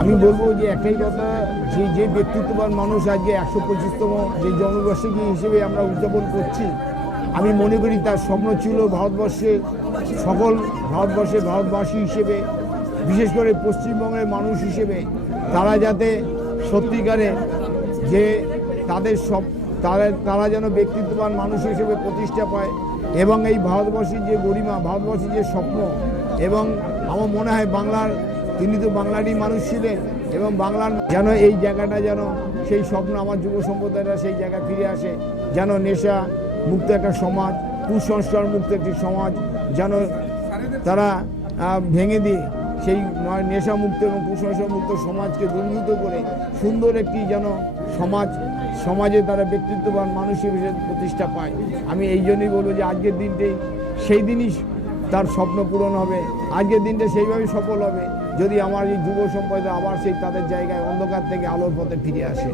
আমি বলবো যে একটাই কথা, যে ব্যক্তিত্ববান মানুষ আজকে 125তম যে জন্মবার্ষিকী হিসেবে আমরা উদযাপন করছি, আমি মনে করি তার স্বপ্ন ছিল ভারতবাসী হিসেবে, বিশেষ করে পশ্চিমবঙ্গের মানুষ হিসেবে তারা যাতে সত্যিকারে যে তারা যেন ব্যক্তিত্ববান মানুষ হিসেবে প্রতিষ্ঠা পায় এবং এই ভারতবর্ষের যে গরিমা, ভারতবর্ষের যে স্বপ্ন, এবং আমার মনে হয় তিনি তো বাংলারই মানুষ ছিলেন, এবং বাংলার যেন এই জায়গাটা যেন সেই স্বপ্ন আমার যুব সম্প্রদায়রা সেই জায়গায় ফিরে আসে, যেন নেশা মুক্ত একটা সমাজ, কুসংস্কার মুক্ত একটি সমাজ যেন তারা ভেঙে দিয়ে সেই নেশা মুক্ত এবং কুসংস্কার মুক্ত সমাজকে দূরীভূত করে সুন্দর একটি যেন সমাজে তারা ব্যক্তিত্ববান মানুষ হিসেবে প্রতিষ্ঠা পায়। আমি এই জন্যই বলবো যে আজকের দিনটি সেই দিনই তার স্বপ্ন পূরণ হবে, আজকের দিনটা সেইভাবেই সফল হবে যদি আমার এই যুব সম্প্রদায় আবার সেই তাদের জায়গায় অন্ধকার থেকে আলোর পথে ফিরে আসে।